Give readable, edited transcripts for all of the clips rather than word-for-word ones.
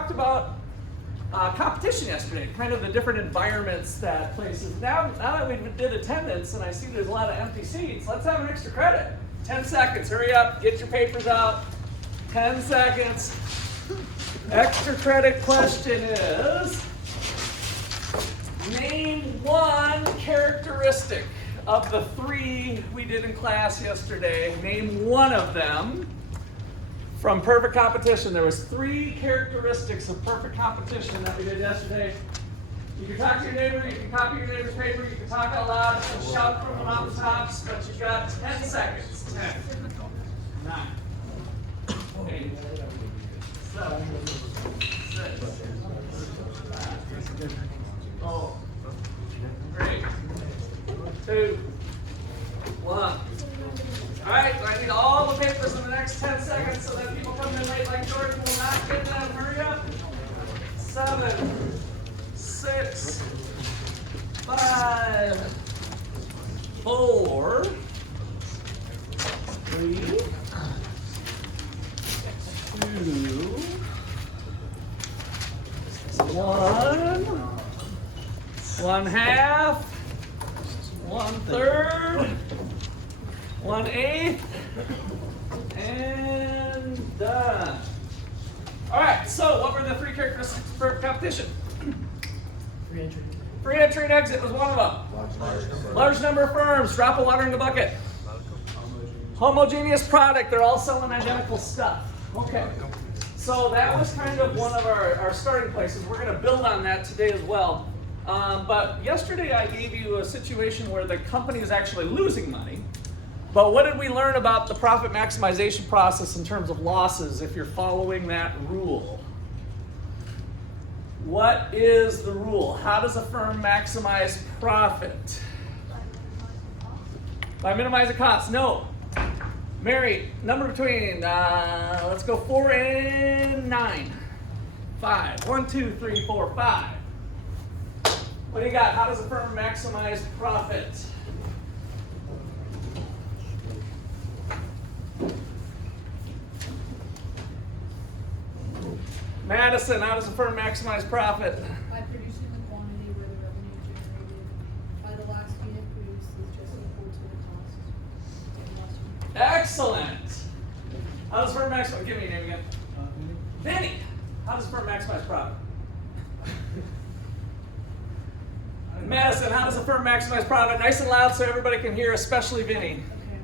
talked about competition yesterday, kind of the different environments that places. Now that we did attendance and I see there's a lot of empty seats, let's have an extra credit. 10 seconds, hurry up, get your papers out. 10 seconds. Extra credit question is, name one characteristic of the 3 we did in class yesterday. Name one of them from perfect competition. There was 3 characteristics of perfect competition that we did yesterday. You can talk to your neighbor, you can copy your neighbor's paper, you can talk out loud, you can shout from the mountaintops, but you've got 10 seconds. 10, 9, 8, 7, 6, 5, 3, 2, 1. All right, I need all the papers in the next 10 seconds so that people coming in late like Jordan will not get them. Hurry up. 7, 6, 5, 4, 3, 2, 1, 1/2, 1/3, 1/8, and done. All right, so what were the 3 characteristics of perfect competition? Free entry. Free entry and exit was one of them. Large number of firms, drop of water in the bucket. Homogeneous product, they're all selling identical stuff. Okay, so that was kind of one of our starting places. We're going to build on that today as well. But yesterday I gave you a situation where the company is actually losing money. But what did we learn about the profit maximization process in terms of losses if you're following that rule? What is the rule? How does a firm maximize profit? By minimizing costs? No. Mary, number between, let's go 4 and 9. 5. 1, 2, 3, 4, 5. What do you got? How does a firm maximize profit? Madison, how does a firm maximize profit? By producing the quantity where the revenue generated by the last unit produced is just equal to the cost of the last unit. Excellent. How does a firm maximize? Give me your name again. Vinny. How does a firm maximize profit? Madison, how does a firm maximize profit? Nice and loud so everybody can hear, especially Vinny. Okay,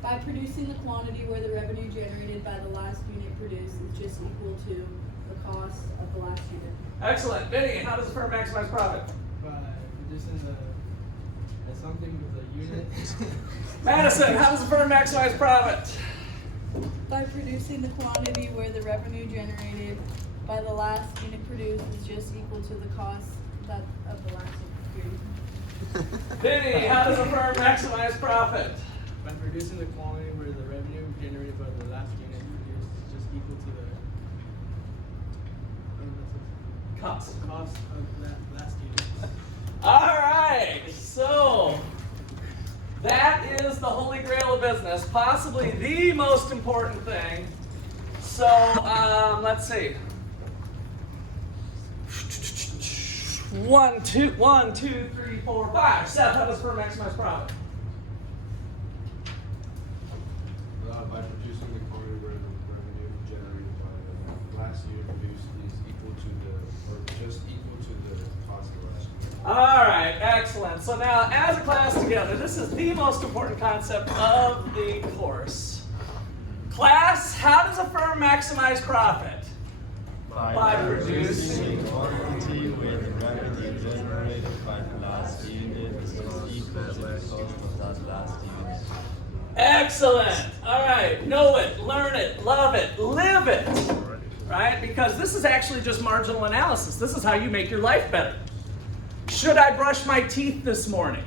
by producing the quantity where the revenue generated by the last unit produced is just equal to the cost of the last unit. Excellent. Vinny, how does a firm maximize profit? By producing something with a unit. Madison, how does a firm maximize profit? By producing the quantity where the revenue generated by the last unit produced is just equal to the cost of the last unit. Vinny, how does a firm maximize profit? By producing the quantity where the revenue generated by the last unit produced is just equal to the Cost. cost of that last unit. All right, so that is the holy grail of business, possibly the most important thing. So let's see. 1, 2, 3, 4, 5. Seth, how does firm maximize profit? By producing the quantity where the revenue generated by the last unit produced is equal to or just equal to the cost of the last unit. All right, excellent. So now, as a class together, this is the most important concept of the course. Class, how does a firm maximize profit? By producing quantity where the revenue generated by the last unit is equal to the cost of that last unit. Excellent. All right, know it, learn it, love it, live it. Right? Because this is actually just marginal analysis. This is how you make your life better. Should I brush my teeth this morning?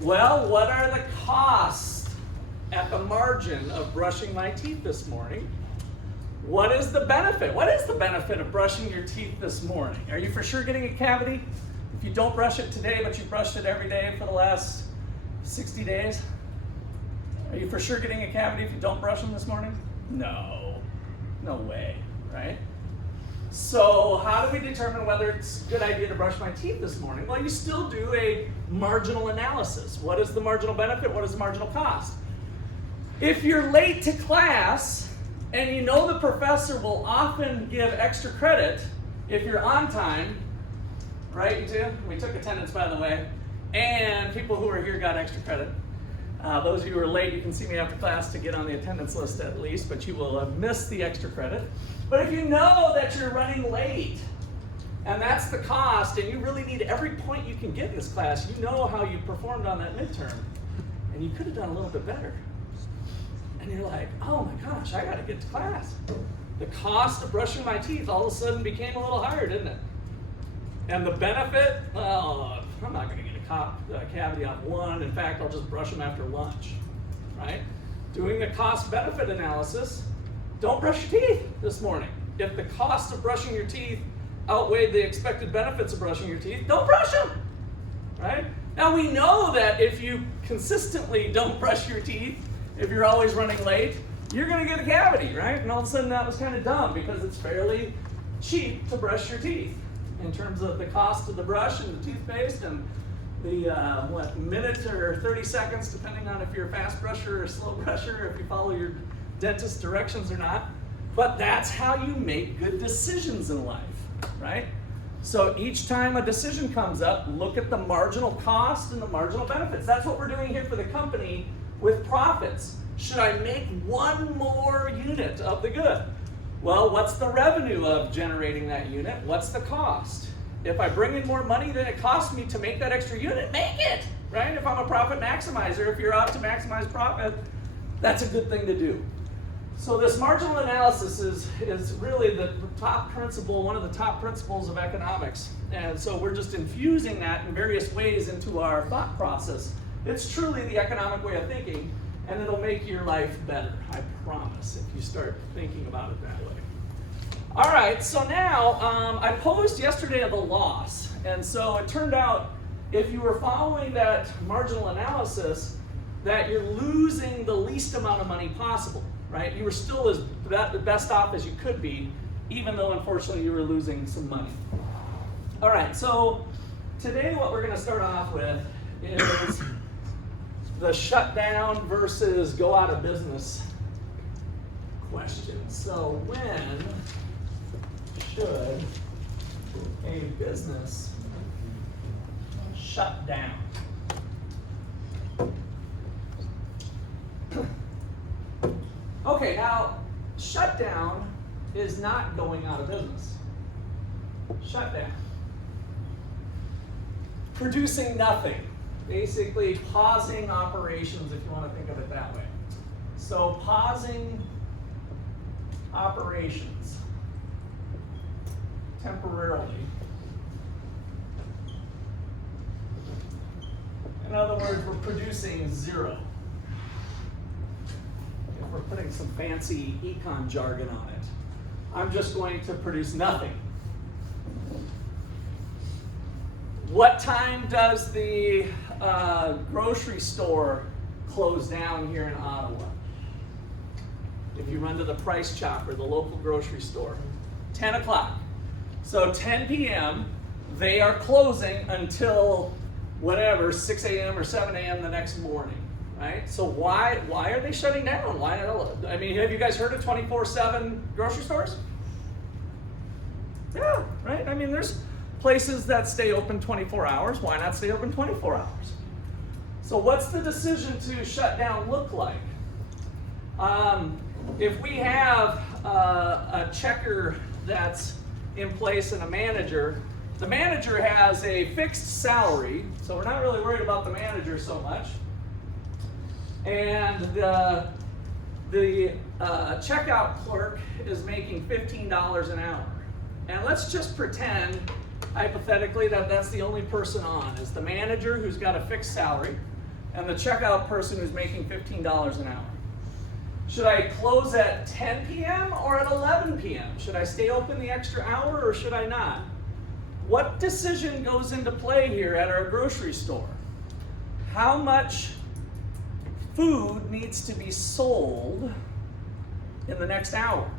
Well, what are the costs at the margin of brushing my teeth this morning? What is the benefit? What is the benefit of brushing your teeth this morning? Are you for sure getting a cavity if you don't brush it today, but you brushed it every day for the last 60 days? Are you for sure getting a cavity if you don't brush them this morning? No. No way, right? So how do we determine whether it's a good idea to brush my teeth this morning? Well, you still do a marginal analysis. What is the marginal benefit? What is the marginal cost? If you're late to class and you know the professor will often give extra credit if you're on time, right, you two? We took attendance, by the way, and people who are here got extra credit. Those of you who are late, you can see me after class to get on the attendance list at least, but you will have missed the extra credit. But if you know that you're running late, and that's the cost, and you really need every point you can get in this class, you know how you performed on that midterm, and you could have done a little bit better. And you're like, oh my gosh, I gotta get to class. The cost of brushing my teeth all of a sudden became a little higher, didn't it? And the benefit, well, I'm not gonna get a cavity off one. In fact, I'll just brush them after lunch, right? Doing the cost-benefit analysis, don't brush your teeth this morning. If the cost of brushing your teeth outweighed the expected benefits of brushing your teeth, don't brush them, right? Now we know that if you consistently don't brush your teeth, if you're always running late, you're gonna get a cavity, right? And all of a sudden that was kind of dumb because it's fairly cheap to brush your teeth in terms of the cost of the brush and the toothpaste and the minute or 30 seconds, depending on if you're a fast brusher or a slow brusher, if you follow your dentist's directions or not. But that's how you make good decisions in life, right? So each time a decision comes up, look at the marginal cost and the marginal benefits. That's what we're doing here for the company with profits. Should I make one more unit of the good? Well, what's the revenue of generating that unit? What's the cost? If I bring in more money than it costs me to make that extra unit, make it, right? If I'm a profit maximizer, if you're out to maximize profit, that's a good thing to do. So this marginal analysis is really the top principle, one of the top principles of economics. And so we're just infusing that in various ways into our thought process. It's truly the economic way of thinking, and it'll make your life better, I promise, if you start thinking about it that way. All right, so now I posed yesterday the loss, and so it turned out if you were following that marginal analysis that you're losing the least amount of money possible, right? You were still the best off as you could be, even though unfortunately you were losing some money. All right, so today what we're going to start off with is the shutdown versus go out of business question. So when should a business shut down? Okay, now shutdown is not going out of business. Shutdown. Producing nothing. Basically pausing operations, if you want to think of it that way. So pausing operations temporarily. In other words, we're producing zero. If we're putting some fancy econ jargon on it, I'm just going to produce nothing. What time does the grocery store close down here in Ottawa? If you run to the Price Chopper, the local grocery store, 10 o'clock. So 10 p.m., they are closing until whatever, 6 a.m. or 7 a.m. the next morning, right? So why are they shutting down? I mean, have you guys heard of 24/7 grocery stores? Yeah, right? I mean, there's places that stay open 24 hours. Why not stay open 24 hours? So what's the decision to shut down look like? If we have a checker that's in place and a manager, the manager has a fixed salary, so we're not really worried about the manager so much. And the checkout clerk is making $15 an hour. And let's just pretend, hypothetically, that that's the only person on, is the manager who's got a fixed salary and the checkout person who's making $15 an hour. Should I close at 10 p.m. or at 11 p.m.? Should I stay open the extra hour or should I not? What decision goes into play here at our grocery store? How much food needs to be sold in the next hour?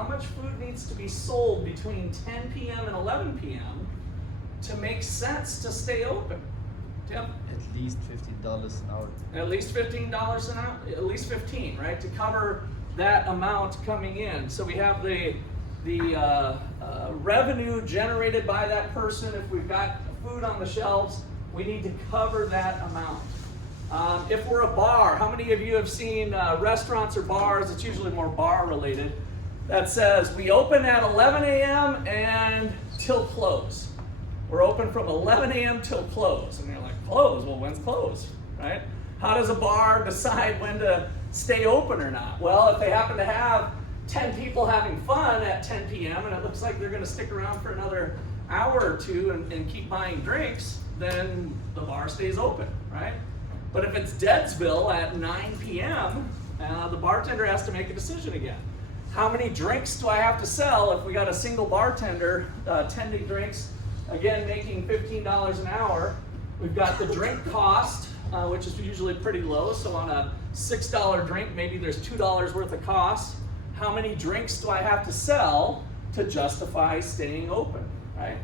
how much food needs to be sold between 10 p.m. and 11 p.m. to make sense to stay open? Tim? At least $15 an hour. At least $15 an hour, at least 15, right, to cover that amount coming in. So we have the revenue generated by that person. If we've got food on the shelves, we need to cover that amount. If we're a bar, how many of you have seen restaurants or bars? It's usually more bar related. That says we open at 11 a.m. and till close. We're open from 11 a.m. till close. And they're like, close? Well, when's close, right? How does a bar decide when to stay open or not? Well, if they happen to have 10 people having fun at 10 p.m. and it looks like they're going to stick around for another hour or two and keep buying drinks, then the bar stays open, right? But if it's Deadsville at 9 p.m., the bartender has to make a decision again. How many drinks do I have to sell if we got a single bartender tending drinks, again, making $15 an hour? We've got the drink cost, which is usually pretty low. So on a $6 drink, maybe there's $2 worth of cost. How many drinks do I have to sell to justify staying open, right?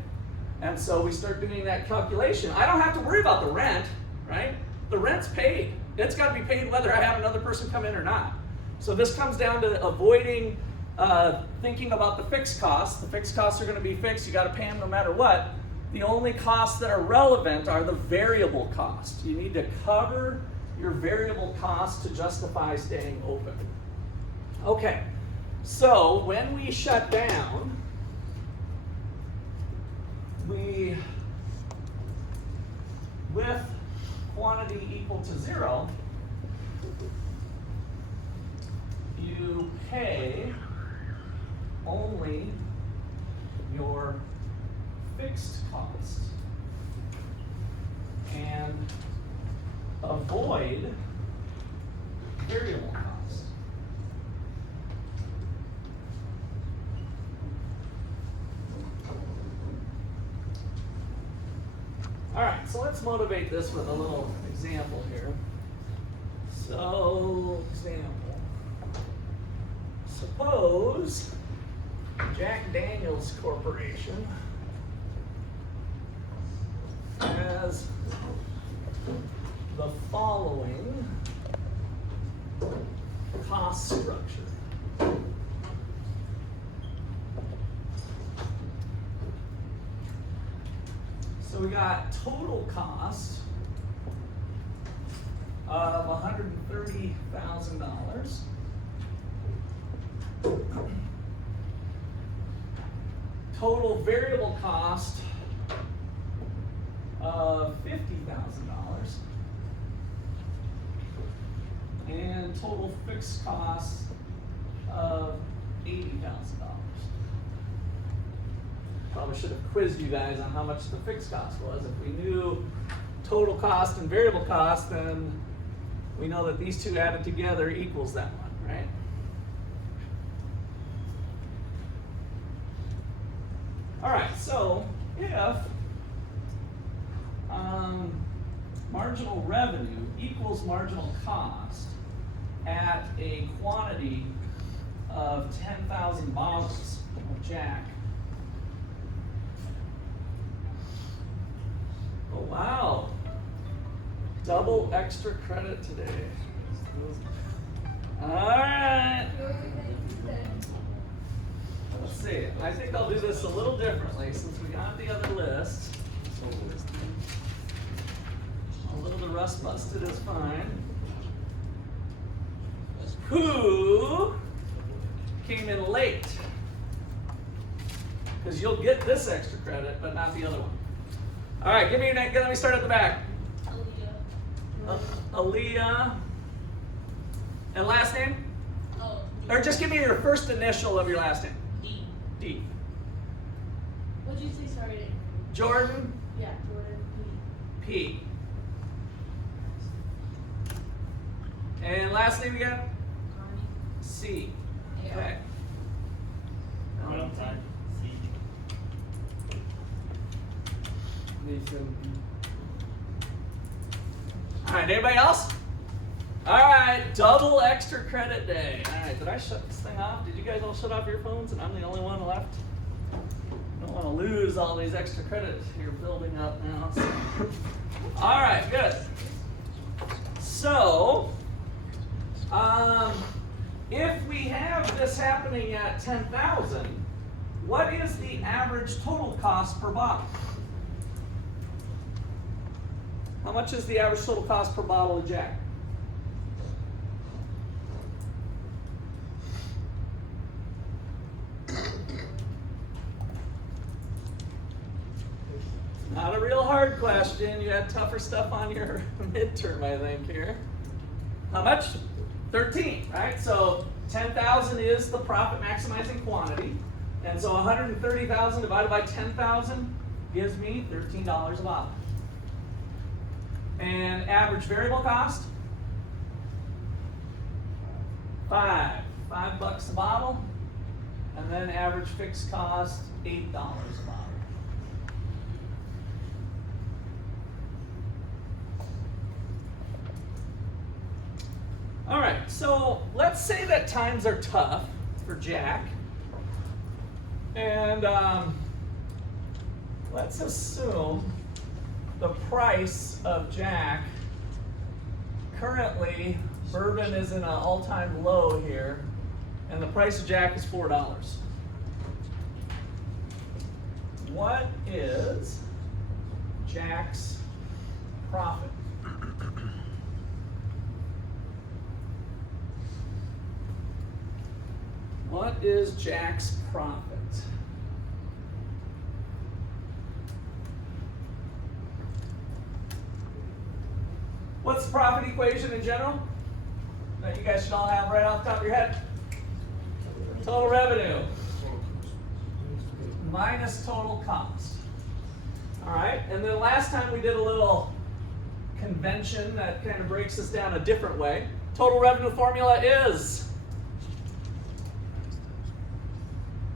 And so we start doing that calculation. I don't have to worry about the rent, right? The rent's paid. It's got to be paid whether I have another person come in or not. So this comes down to avoiding thinking about the fixed costs. The fixed costs are going to be fixed. You got to pay them no matter what. The only costs that are relevant are the variable costs. You need to cover your variable costs to justify staying open. Okay, so when we shut down, with quantity equal to 0, you pay only your fixed cost and avoid variable cost. All right, so let's motivate this with a little example here. So, example. Suppose Jack Daniels Corporation has the following cost structure. So we got total cost of $130,000. Total variable cost of $50,000. And total fixed cost of $80,000. Probably should have quizzed you guys on how much the fixed cost was. If we knew total cost and variable cost, then we know that these two added together equals that one, right? All right, so if marginal revenue equals marginal cost at a quantity of 10,000 bottles of Jack. Oh, wow. Double extra credit today. All right. Let's see. I think I'll do this a little differently since we got the other list. A little the rust busted is fine. Who came in late? Because you'll get this extra credit, but not the other one. All right, give me your name. Let me start at the back. Aaliyah. And last name? Oh. Or just give me your first initial of your last name. D. D. What'd you say? Sorry. Jordan? Yeah, Jordan. P. P. And last name again? Connie. C. Yeah. Okay. Valentine. C. Nathan. All right, anybody else? All right, double extra credit day. All right, did I shut this thing off? Did you guys all shut off your phones and I'm the only one left? I don't want to lose all these extra credits here building up now. So. All right, good. So, if we have this happening at 10,000, what is the average total cost per bottle? How much is the average total cost per bottle of Jack? Not a real hard question. You had tougher stuff on your midterm, I think, here. How much? 13, right? So 10,000 is the profit maximizing quantity. And so 130,000 divided by 10,000 gives me $13 a bottle. And average variable cost? $5 a bottle. And then average fixed cost, $8 a bottle. All right, so let's say that times are tough for Jack. And let's assume the price of Jack, currently bourbon is in an all-time low here, and the price of Jack is $4. What is Jack's profit? What is Jack's profit? What's the profit equation in general that you guys should all have right off the top of your head? Total revenue minus total cost. All right, and then last time we did a little convention that kind of breaks this down a different way. Total revenue formula is...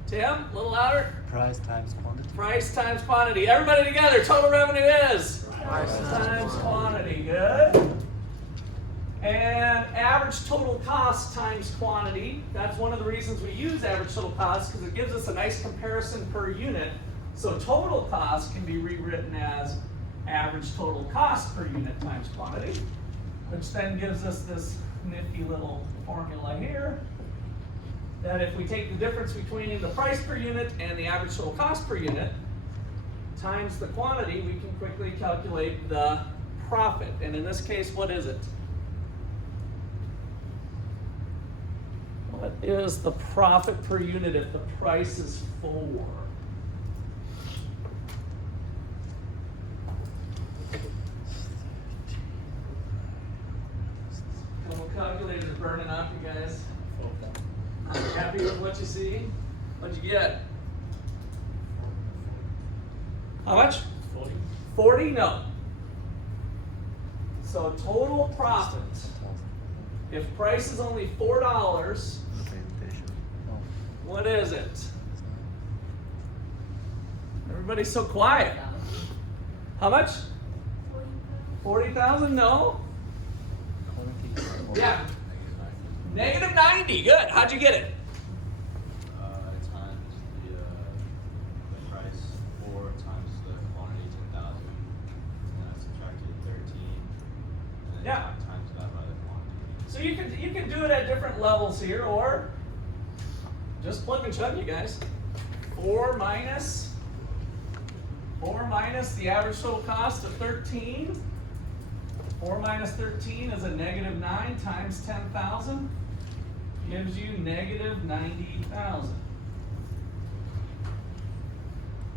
Tim, a little louder. Price times quantity. Price times quantity. Everybody together. Total revenue is? Price times quantity. Good. And average total cost times quantity. That's one of the reasons we use average total cost, because it gives us a nice comparison per unit. So total cost can be rewritten as average total cost per unit times quantity, which then gives us this nifty little formula here. That if we take the difference between the price per unit and the average total cost per unit times the quantity, we can quickly calculate the profit. And in this case, what is it? What is the profit per unit if the price is 4? Couple calculators are burning up, you guys. Happy with what you see? What'd you get? How much? 40. 40? No. So total profit, if price is only $4, what is it? Everybody's so quiet. How much? 40,000? No. Yeah. Negative 90. Good. How'd you get it? Times the price 4 times the quantity 10,000, and I subtracted 13, and then Yeah. times that by the quantity. So you can do it at different levels here, or just plug and chug, you guys. 4 minus the average total cost of 13. 4 minus 13 is a negative 9 times 10,000. Gives you negative 90,000.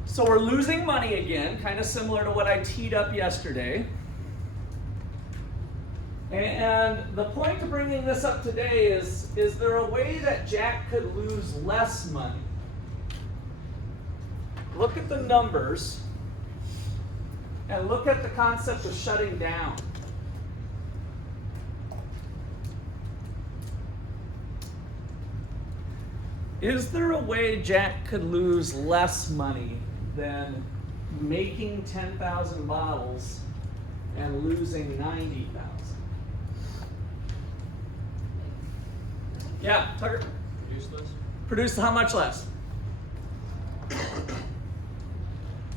So we're losing money again, kind of similar to what I teed up yesterday. And the point of bringing this up today is there a way that Jack could lose less money? Look at the numbers and look at the concept of shutting down. Is there a way Jack could lose less money than making 10,000 bottles and losing 90,000? Yeah, Tucker? Produce less? Produce how much less?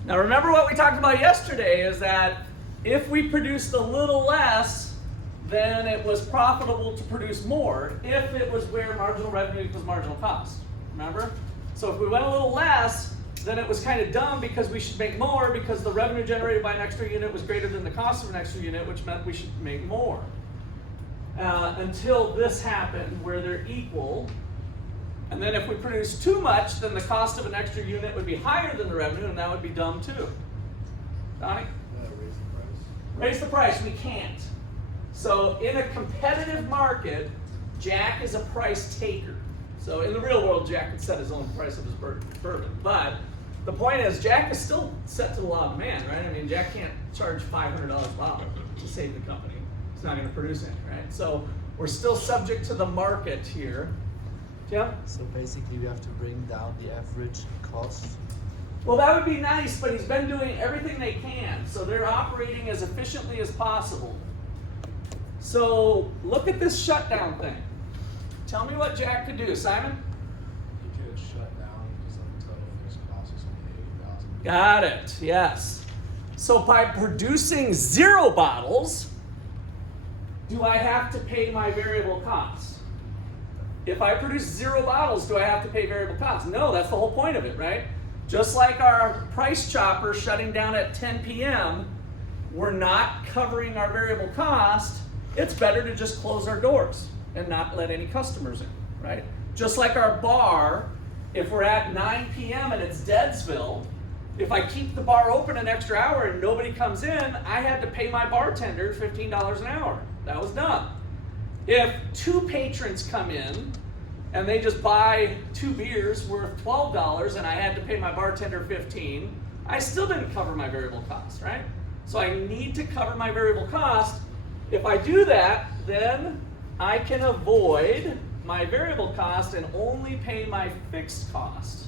Now remember what we talked about yesterday is that if we produced a little less, then it was profitable to produce more if it was where marginal revenue equals marginal cost. Remember? So if we went a little less, then it was kind of dumb because we should make more because the revenue generated by an extra unit was greater than the cost of an extra unit, which meant we should make more. Until this happened where they're equal. And then if we produce too much, then the cost of an extra unit would be higher than the revenue, and that would be dumb too. Donnie? Raise the price. Raise the price, we can't. So in a competitive market, Jack is a price taker. So in the real world, Jack could set his own price of his bourbon. But the point is, Jack is still set to the law of demand, right? I mean, Jack can't charge $500 a bottle to save the company. He's not going to produce any, right? So we're still subject to the market here. Jim? So basically, we have to bring down the average cost. Well, that would be nice, but he's been doing everything they can. So they're operating as efficiently as possible. So look at this shutdown thing. Tell me what Jack could do. Simon? You could shut down because the total fixed cost is only $80,000. Got it, yes. So by producing 0 bottles, do I have to pay my variable costs? If I produce 0 bottles, do I have to pay variable costs? No, that's the whole point of it, right? Just like our price chopper shutting down at 10 p.m., we're not covering our variable cost. It's better to just close our doors and not let any customers in, right? Just like our bar, if we're at 9 p.m. and it's Deadsville, if I keep the bar open an extra hour and nobody comes in, I had to pay my bartender $15 an hour. That was dumb. If 2 patrons come in and they just buy 2 beers worth $12 and I had to pay my bartender $15, I still didn't cover my variable cost, right? So I need to cover my variable cost. If I do that, then I can avoid my variable cost and only pay my fixed cost.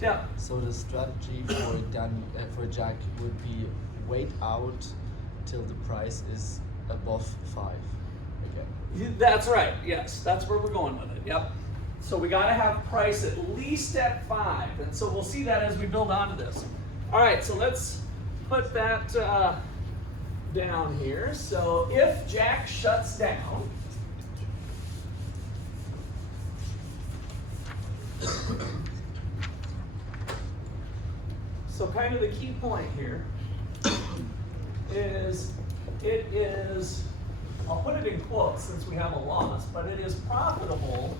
Yeah. So the strategy for Jack would be wait out till the price is above 5 again. That's right, yes, that's where we're going with it, yep. So we gotta have price at least at 5, and so we'll see that as we build onto this. All right, so let's put that down here. So if Jack shuts down, so kind of the key point here is it is, I'll put it in quotes since we have a loss, but it is profitable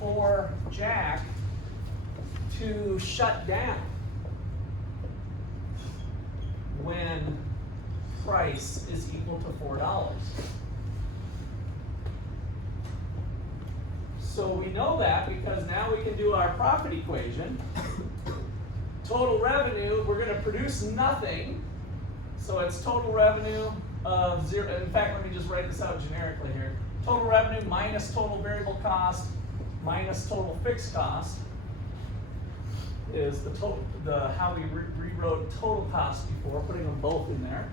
for Jack to shut down when price is equal to $4. So we know that because now we can do our profit equation. Total revenue, we're going to produce nothing. So it's total revenue of 0. In fact, let me just write this out generically here. Total revenue minus total variable cost minus total fixed cost is the total, how we rewrote total cost before, putting them both in there.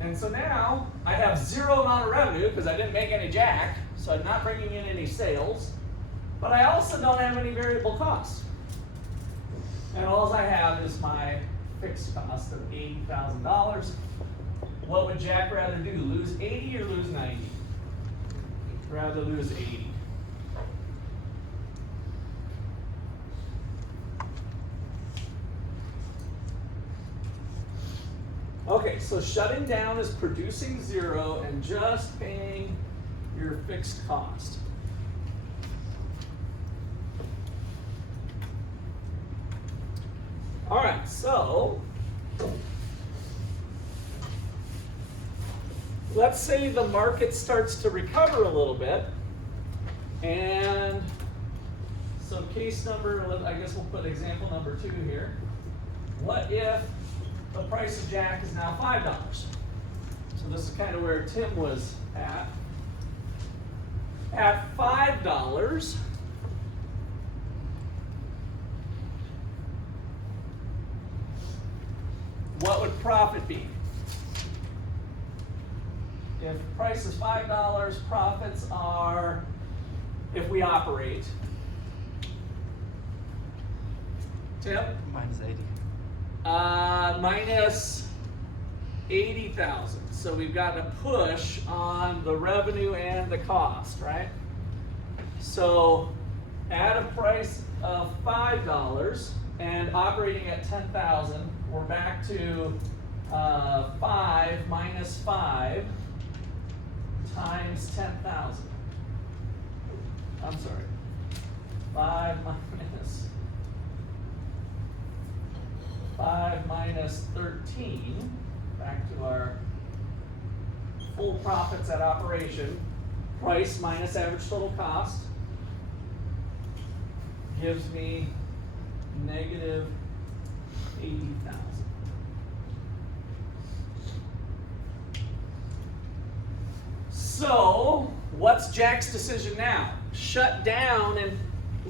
And so now I have 0 amount of revenue because I didn't make any Jack, so I'm not bringing in any sales, but I also don't have any variable costs. And all I have is my fixed cost of $80,000. What would Jack rather do, lose 80 or lose 90? Rather lose 80. Okay, so shutting down is producing 0 and just paying your fixed cost. All right, so let's say the market starts to recover a little bit, and so case number, I guess we'll put example number 2 here. What if the price of Jack is now $5? So this is kind of where Tim was at. At $5, what would profit be? if price is $5, profits are, if we operate, Tim? Minus 80. Minus 80,000. So we've got a push on the revenue and the cost, right? So at a price of $5 and operating at 10,000, we're back to 5 minus 5 times 10,000. I'm sorry. 5 minus 13, back to our full profits at operation, price minus average total cost, gives me negative 80,000. So, what's Jack's decision now? Shut down and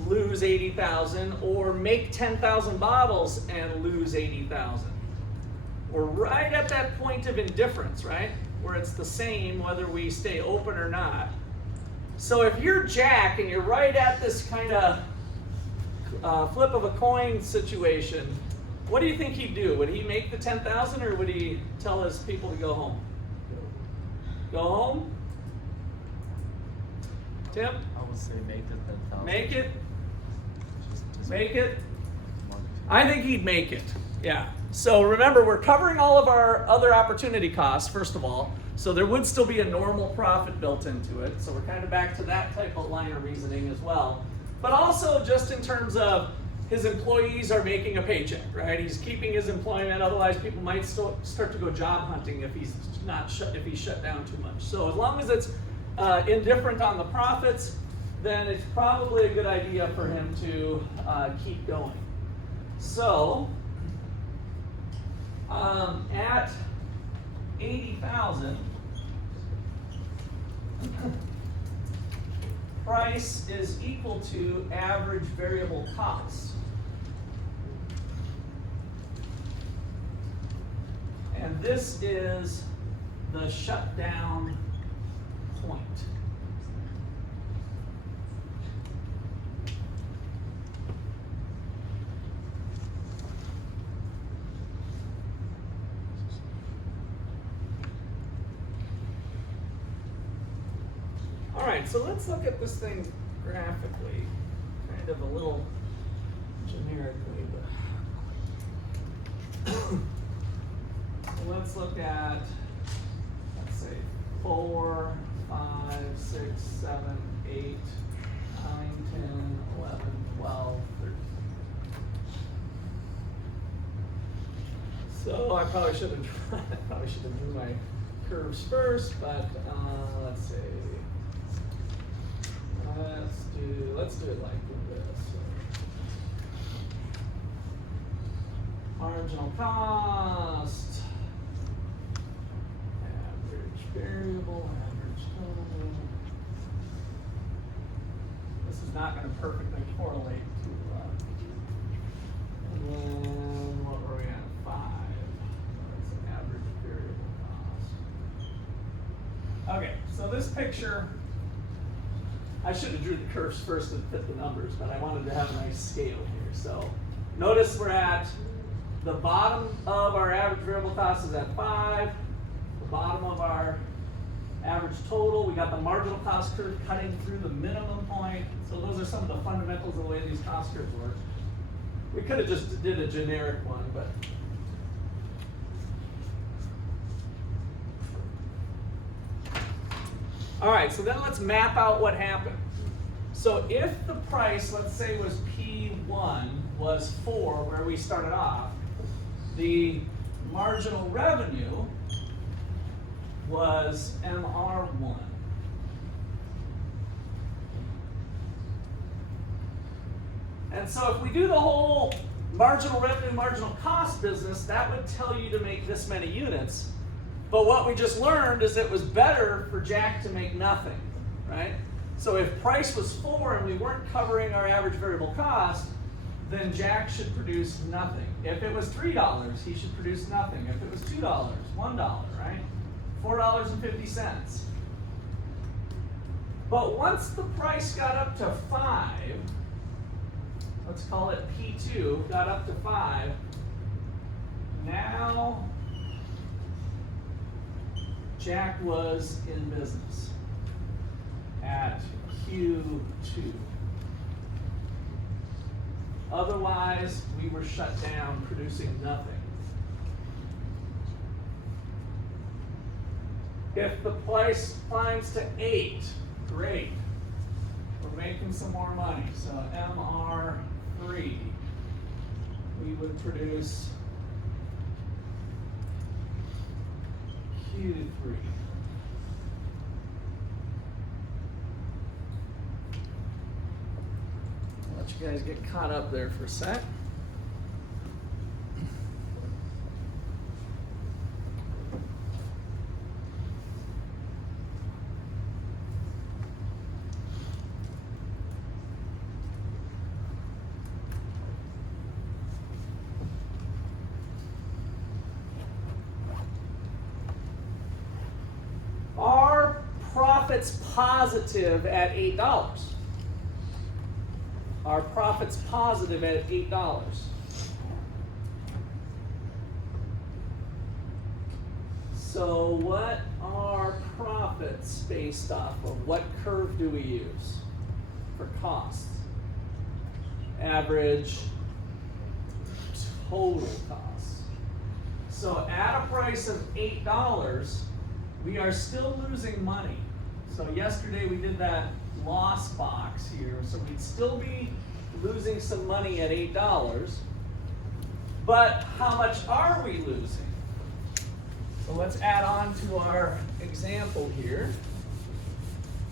lose 80,000, or make 10,000 bottles and lose 80,000? We're right at that point of indifference, right? Where it's the same whether we stay open or not. So if you're Jack and you're right at this kind of flip of a coin situation, what do you think he'd do? Would he make the 10,000, or would he tell his people to go home? Go home? Tim? I would say make the 10,000. Make it? Just Make it? marketing. I think he'd make it, yeah. So remember, we're covering all of our other opportunity costs, first of all, so there would still be a normal profit built into it. So we're kind of back to that type of line of reasoning as well. But also just in terms of his employees are making a paycheck, right? He's keeping his employment, otherwise people might still start to go job hunting if he's shut down too much. So as long as it's indifferent on the profits, then it's probably a good idea for him to keep going. So at 80,000, price is equal to average variable cost. And this is the shutdown point. All right, so let's look at this thing graphically, kind of a little generically, but so let's look at, let's say 4, 5, 6, 7, 8, 9, 10, 11, 12, 13. So I probably should have drew my curves first, but let's see. Let's do it like this. Marginal cost, average variable, average total. This is not going to perfectly correlate to. And then what were we at? 5. That's an average variable cost. Okay, so this picture. I should have drew the curves first and fit the numbers, but I wanted to have a nice scale here. So notice we're at the bottom of our average variable cost is at 5. The bottom of our average total, we got the marginal cost curve cutting through the minimum point. So those are some of the fundamentals of the way these cost curves work. We could have just did a generic one, but all right, so then let's map out what happened. So if the price, let's say, was P1 was 4, where we started off, the marginal revenue was MR1. And so if we do the whole marginal revenue, marginal cost business, that would tell you to make this many units. But what we just learned is it was better for Jack to make nothing, right? So if price was 4 and we weren't covering our average variable cost, then Jack should produce nothing. If it was $3, he should produce nothing. If it was $2, $1, right? $4.50. But once the price got up to 5, let's call it P2, got up to 5, now Jack was in business at Q2. Otherwise, we were shut down, producing nothing. If the price climbs to 8, great. We're making some more money. So MR3, we would produce Q3. I'll let you guys get caught up there for a sec. Are profits positive at $8? Are profits positive at $8? So what are profits based off of? What curve do we use for costs? Average total costs. So at a price of $8, we are still losing money. So yesterday we did that loss box here. So we'd still be losing some money at $8. But how much are we losing? So let's add on to our example here.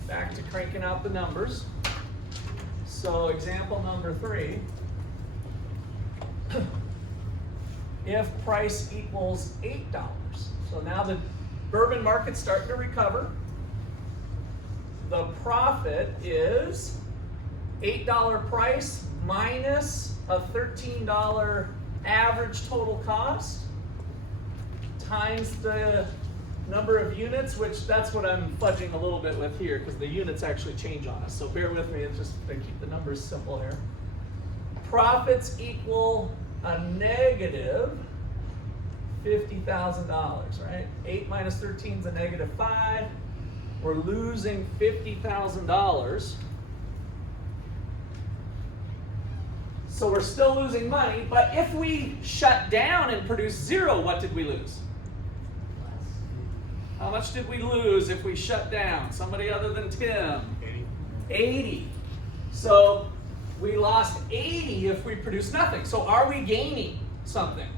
Back to cranking out the numbers. So example number 3. If price equals $8. So now the bourbon market's starting to recover. The profit is $8 price minus a $13 average total cost times the number of units, which that's what I'm fudging a little bit with here because the units actually change on us. So bear with me, it's just to keep the numbers simple here. Profits equal a negative $50,000, right? 8 minus 13 is a negative 5. We're losing $50,000. So we're still losing money, but if we shut down and produce 0, what did we lose? How much did we lose if we shut down? Somebody other than Tim? 80. So we lost 80 if we produce nothing. So are we gaining something?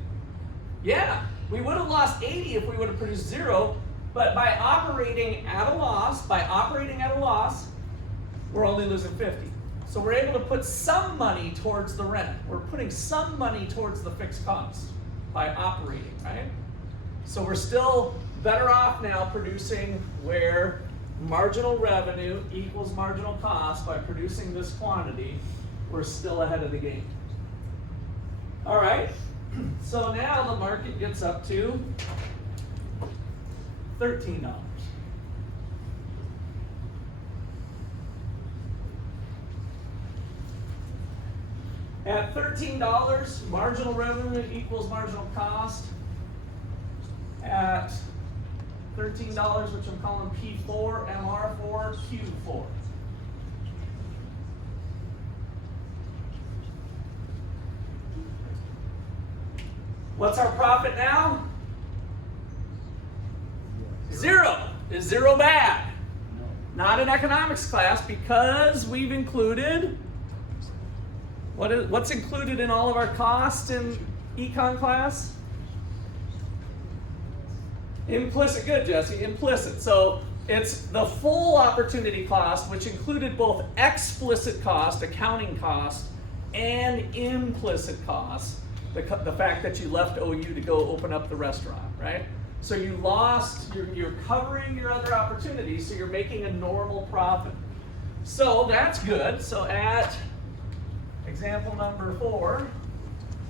Yeah, we would have lost 80 if we would have produced 0, but by operating at a loss, we're only losing 50. So we're able to put some money towards the rent. We're putting some money towards the fixed cost by operating, right? So we're still better off now producing where marginal revenue equals marginal cost by producing this quantity. We're still ahead of the game. All right, so now the market gets up to $13. At $13, marginal revenue equals marginal cost. At $13, which I'm calling P4, MR4, Q4. What's our profit now? 0. Is 0 bad? Not in economics class because we've included, what's included in all of our costs in econ class? Implicit, good Jesse, implicit. So it's the full opportunity cost, which included both explicit cost, accounting cost, and implicit cost. The fact that you left OU to go open up the restaurant, right? So you lost, you're covering your other opportunities, so you're making a normal profit. So that's good. So at example number 4,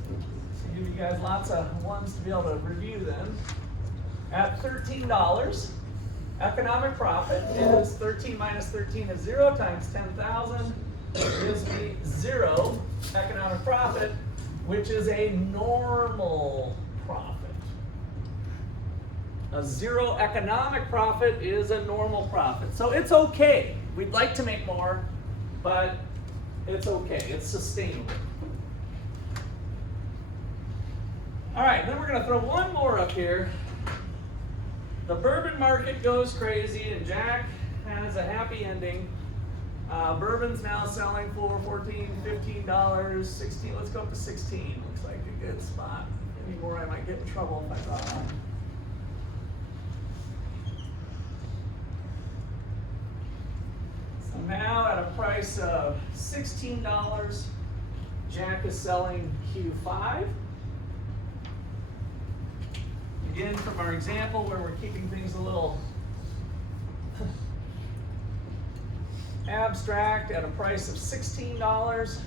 to give you guys lots of ones to be able to review then. at $13. Economic profit is 13 minus 13 is 0 times 10,000 gives me 0 economic profit, which is a normal profit. A 0 economic profit is a normal profit. So it's okay. We'd like to make more, but it's okay. It's sustainable. All right, then we're going to throw one more up here. The bourbon market goes crazy, and Jack has a happy ending. Bourbon's now selling for $14, $15, $16. Let's go up to 16. Looks like a good spot. Any more, I might get in trouble if I thought. So now at a price of $16, Jack is selling Q5. Again, from our example where we're keeping things a little abstract, at a price of $16,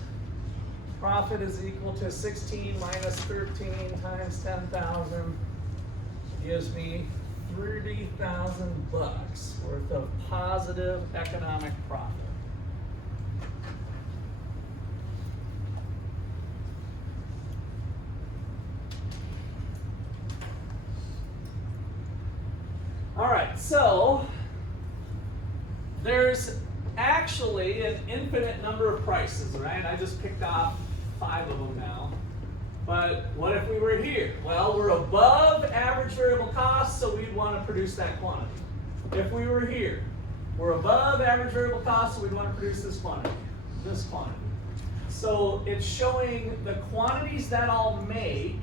profit is equal to 16 minus 13 times 10,000 gives me 30,000 bucks worth of positive economic profit. All right, so there's actually an infinite number of prices, right? I just picked off 5 of them now. But what if we were here? Well, we're above average variable cost, so we'd want to produce that quantity. If we were here, we're above average variable cost, so we'd want to produce this quantity, this quantity. So it's showing the quantities that I'll make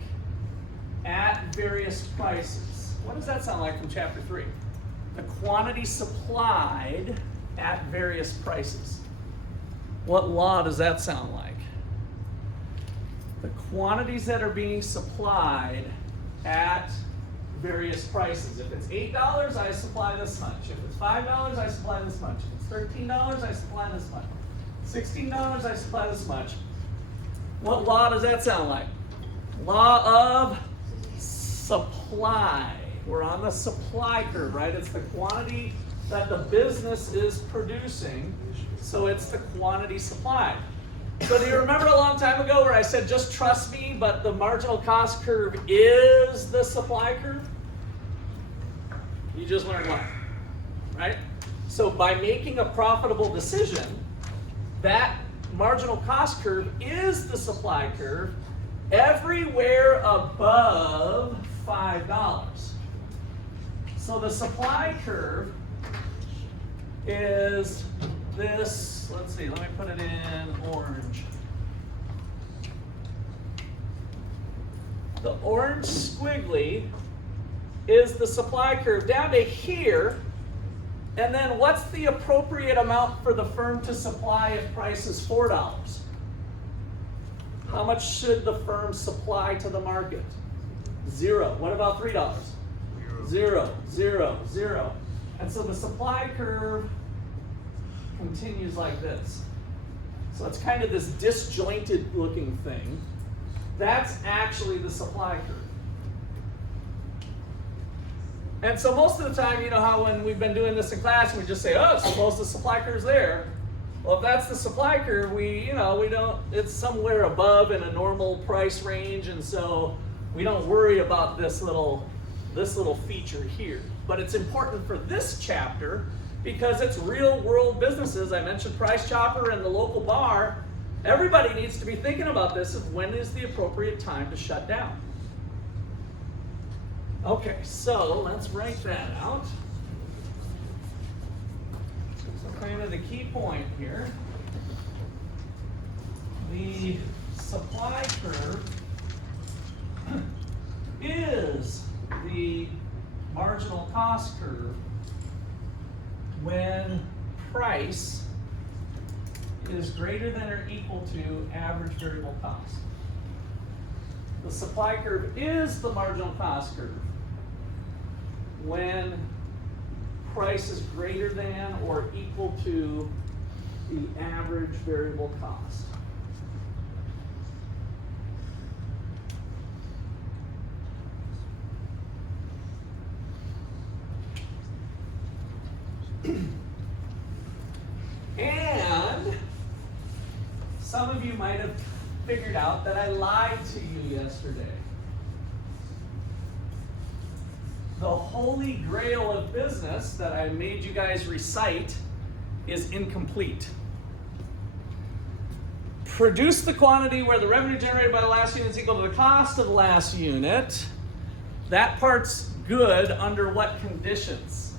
at various prices. What does that sound like from chapter 3? The quantity supplied at various prices. What law does that sound like? The quantities that are being supplied at various prices. If it's $8, I supply this much. If it's $5, I supply this much. If it's $13, I supply this much. $16, I supply this much. What law does that sound like? Law of supply. We're on the supply curve, right? It's the quantity that the business is producing, so it's the quantity supplied. So do you remember a long time ago where I said, just trust me, but the marginal cost curve is the supply curve? You just learned one, right? So by making a profitable decision, that marginal cost curve is the supply curve everywhere above $5. So the supply curve is this, let's see, let me put it in orange. The orange squiggly is the supply curve down to here, and then what's the appropriate amount for the firm to supply if price is $4? How much should the firm supply to the market? 0. What about $3? 0, 0, 0. And so the supply curve continues like this. So it's kind of this disjointed looking thing. That's actually the supply curve. And so most of the time, you know how when we've been doing this in class, we just say, oh, suppose the supply curve's there. Well, if that's the supply curve, we don't, it's somewhere above in a normal price range, and so we don't worry about this little feature here. But it's important for this chapter because it's real world businesses. I mentioned Price Chopper and the local bar. Everybody needs to be thinking about this of when is the appropriate time to shut down. Okay, so let's write that out. So kind of the key point here. The supply curve is the marginal cost curve when price is greater than or equal to average variable cost. The supply curve is the marginal cost curve when price is greater than or equal to the average variable cost. you might have figured out that I lied to you yesterday. The holy grail of business that I made you guys recite is incomplete. Produce the quantity where the revenue generated by the last unit is equal to the cost of the last unit. That part's good under what conditions?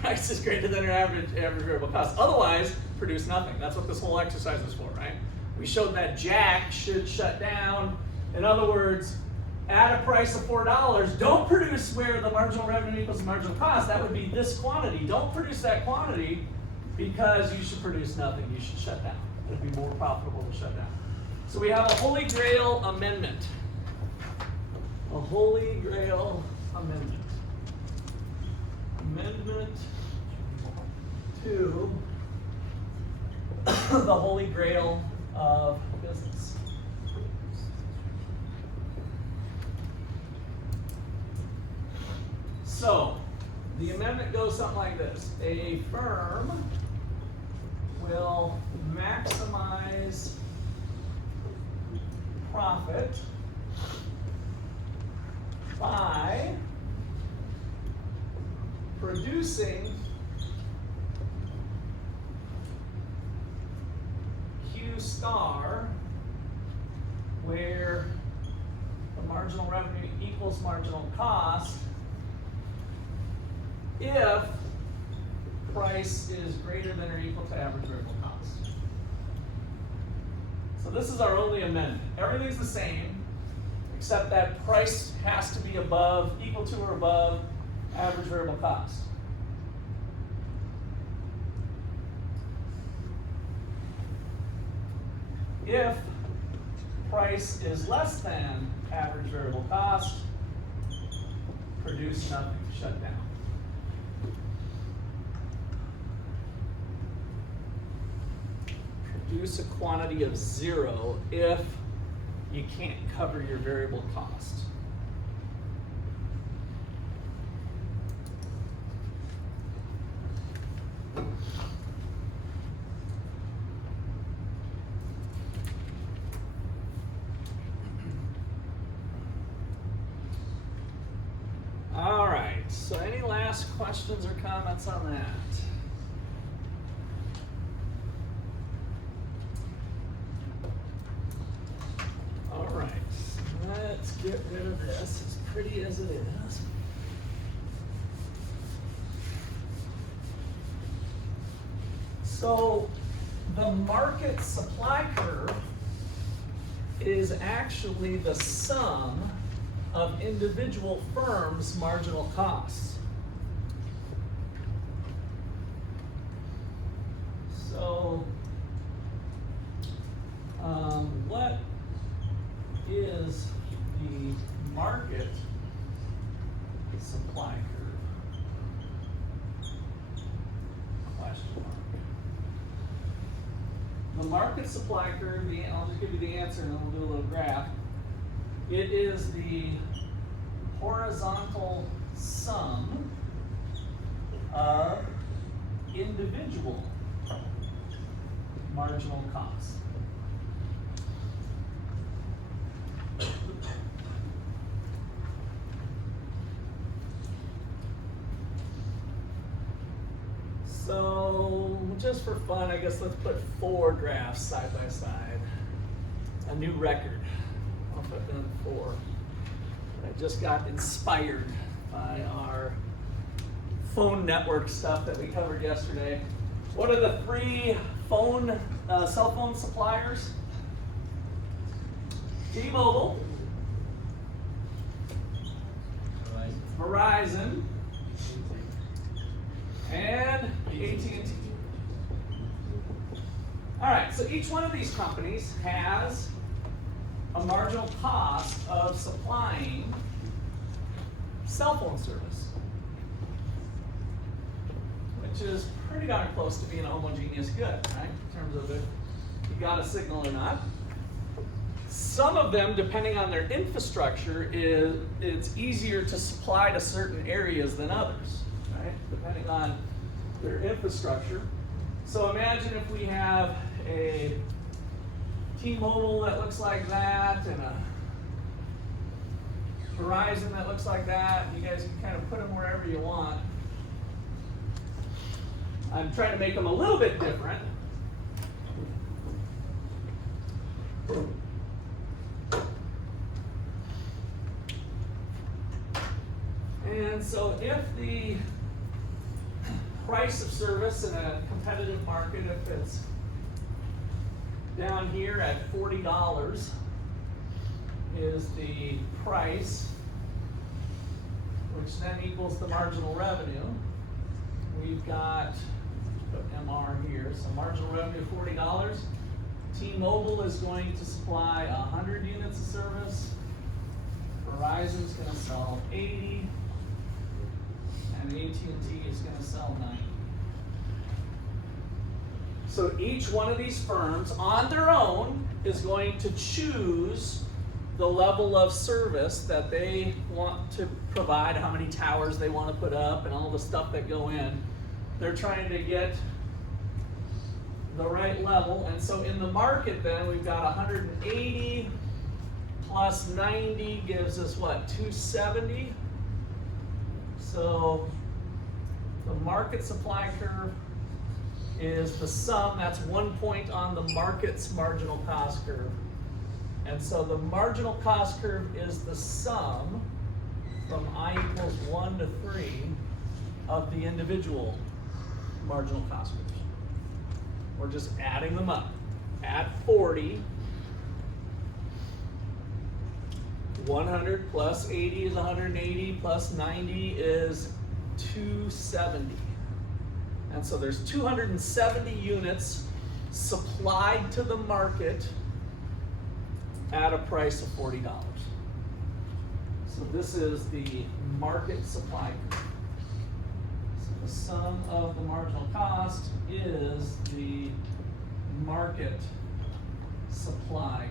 Price is greater than your average variable cost. Otherwise, produce nothing. That's what this whole exercise is for, right? We showed that Jack should shut down. In other words, at a price of $4, don't produce where the marginal revenue equals the marginal cost. That would be this quantity. Don't produce that quantity because you should produce nothing. You should shut down. It would be more profitable to shut down. So we have a Holy Grail amendment. A Holy Grail amendment. Amendment to the Holy Grail of business. So, the amendment goes something like this. A firm will maximize profit by producing Q star where the marginal revenue equals marginal cost if price is greater than or equal to average variable cost. So this is our only amendment. Everything's the same, except that price has to be above, equal to or above average variable cost. If price is less than average variable cost, produce nothing, shut down. Produce a quantity of 0 if you can't cover your variable cost. All right, so any last questions or comments on that? All right, let's get rid of this, as pretty as it is. So the market supply curve is actually the sum of individual firms' marginal costs. So, what is the market supply curve? Question mark. The market supply curve, I'll just give you the answer and then we'll do a little graph. It is the horizontal sum of individual marginal costs. So, just for fun, I guess let's put 4 graphs side by side. A new record. I'll put down 4. I just got inspired by our phone network stuff that we covered yesterday. What are the 3 cell phone suppliers? T-Mobile, Verizon, and AT&T. All right, so each one of these companies has a marginal cost of supplying cell phone service, which is pretty darn close to being a homogeneous good, right? In terms of if you got a signal or not. Some of them, depending on their infrastructure, it's easier to supply to certain areas than others, right? right? Depending on their infrastructure. So imagine if we have a T-Mobile that looks like that and a Verizon that looks like that. You guys can kind of put them wherever you want. I'm trying to make them a little bit different. And so if the price of service in a competitive market, if it's down here at $40 is the price, which then equals the marginal revenue. We've got, put MR here, so marginal revenue $40. T-Mobile is going to supply 100 units of service. Verizon's going to sell 80. And AT&T is going to sell 90. So each one of these firms on their own is going to choose the level of service that they want to provide, how many towers they want to put up, and all the stuff that go in. They're trying to get the right level. And so in the market then, we've got 180 plus 90 gives us what, 270? So the market supply curve is the sum, that's 1 point on the market's marginal cost curve. And so the marginal cost curve is the sum from I equals 1 to 3 of the individual marginal cost curves. We're just adding them up. At 40, 100 plus 80 is 180, plus 90 is 270. And so there's 270 units supplied to the market at a price of $40. So this is the market supply curve. So the sum of the marginal cost is the market supply curve.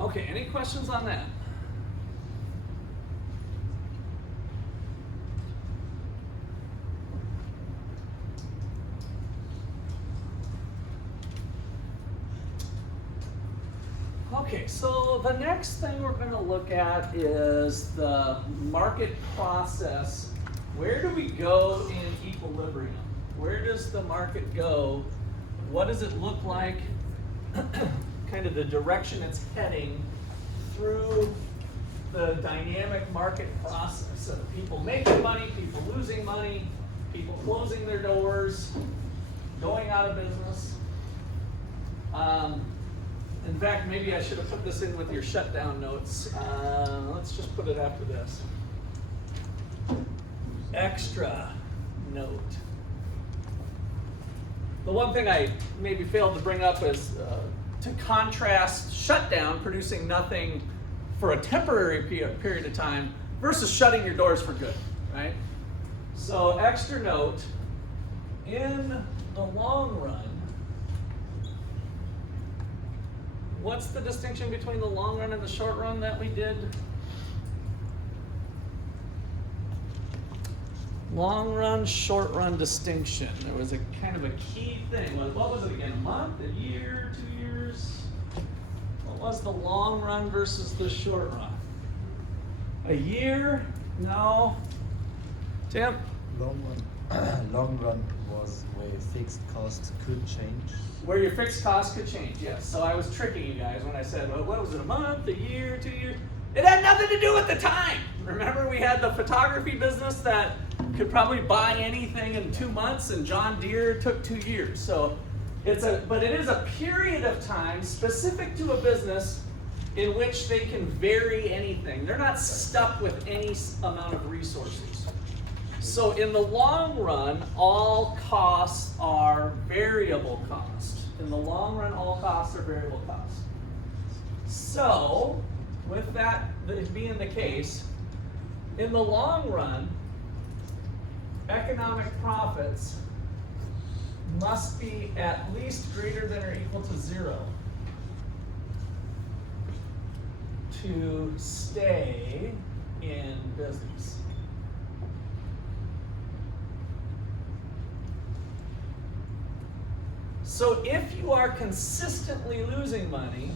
Okay, any questions on that? Okay, so the next thing we're going to look at is the market process. Where do we go in equilibrium? Where does the market go? What does it look like? Kind of the direction it's heading through the dynamic market process of people making money, people losing money, people closing their doors, going out of business. In fact, maybe I should have put this in with your shutdown notes. Let's just put it after this. Extra note. The one thing I maybe failed to bring up is to contrast shutdown, producing nothing for a temporary period of time, versus shutting your doors for good, right? So extra note, in the long run, what's the distinction between the long run and the short run that we did? Long run, short run distinction. There was a kind of a key thing. What was it again? A month, a year, 2 years? What was the long run versus the short run? A year? No. Tim? Long run was where fixed costs could change. Where your fixed costs could change, yes. So I was tricking you guys when I said, well, what was it, a month, a year, 2 years? It had nothing to do with the time. Remember, we had the photography business that could probably buy anything in 2 months, and John Deere took 2 years. So but it is a period of time specific to a business in which they can vary anything. They're not stuck with any amount of resources. So in the long run, all costs are variable cost. In the long run, all costs are variable costs. So with that being the case, in the long run, economic profits must be at least greater than or equal to 0 to stay in business. So if you are consistently losing money,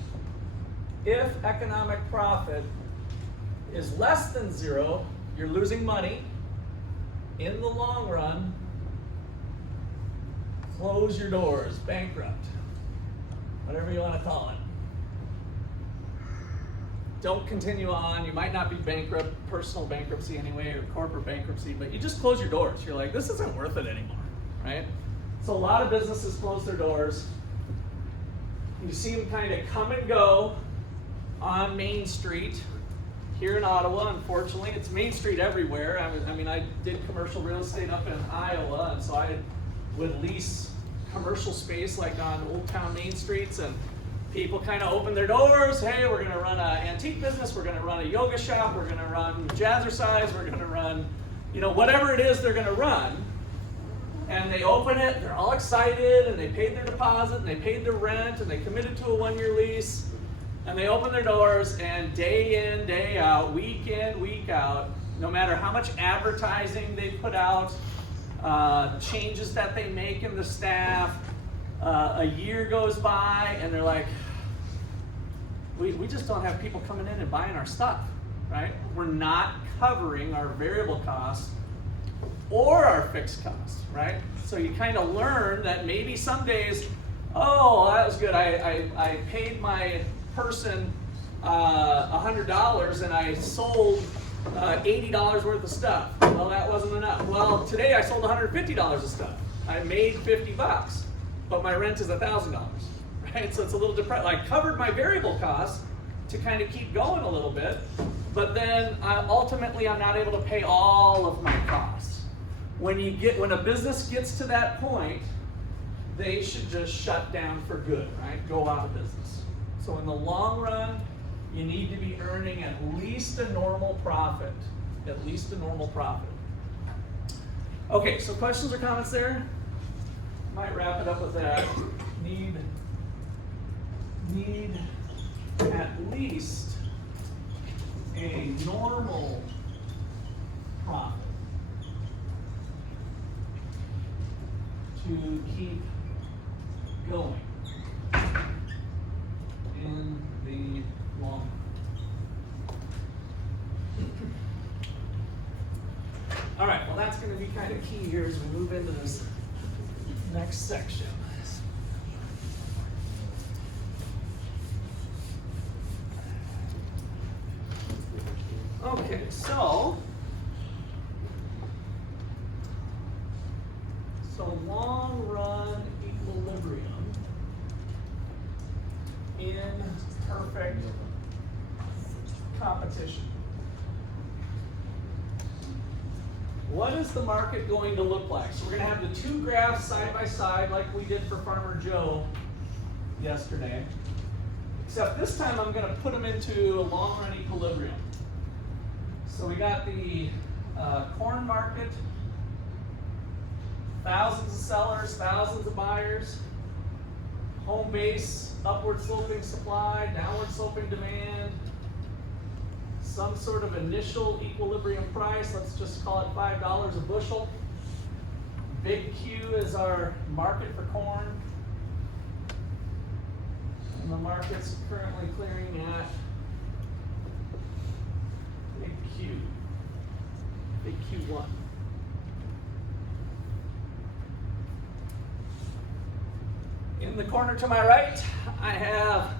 if economic profit is less than 0, you're losing money. In the long run, close your doors, bankrupt, whatever you want to call it. Don't continue on. You might not be bankrupt, personal bankruptcy anyway, or corporate bankruptcy, but you just close your doors. You're like, this isn't worth it anymore, right? So a lot of businesses close their doors. You see them kind of come and go on Main Street. Here in Ottawa, unfortunately, it's Main Street everywhere. I mean, I did commercial real estate up in Iowa, and so I would lease commercial space like on Old Town Main Streets, and people kind of open their doors. Hey, we're going to run an antique business. We're going to run a yoga shop. We're going to run jazzercise. We're going to run, whatever it is they're going to run. And they open it. They're all excited, and they paid their deposit, and they paid their rent, and they committed to a 1-year lease. And they open their doors, and day in, day out, week in, week out, no matter how much advertising they put out, changes that they make in the staff, a year goes by, and they're like, we just don't have people coming in and buying our stuff, right? We're not covering our variable costs or our fixed costs, right? So you kind of learn that maybe some days, oh, that was good. I paid my person $100 and I sold $80 worth of stuff. Well, that wasn't enough. Well, today I sold $150 of stuff. I made $50, but my rent is $1,000, right? So it's a little depressed. I covered my variable costs to kind of keep going a little bit, but then ultimately I'm not able to pay all of my costs. When a business gets to that point, they should just shut down for good, right? Go out of business. So in the long run, you need to be earning at least a normal profit. At least a normal profit. Okay, so questions or comments there? Might wrap it up with that. Need at least a normal profit to keep going in the long run. All right, well, that's going to be kind of key here as we move into this next section. Okay, so long run equilibrium in perfect competition. What is the market going to look like? So we're going to have the two graphs side by side like we did for Farmer Joe yesterday. Except this time I'm going to put them into a long run equilibrium. So we got the corn market, thousands of sellers, thousands of buyers, home base, upward sloping supply, downward sloping demand, some sort of initial equilibrium price, let's just call it $5 a bushel. Big Q is our market for corn. And the market's currently clearing at Big Q, Big Q1. In the corner to my right, I have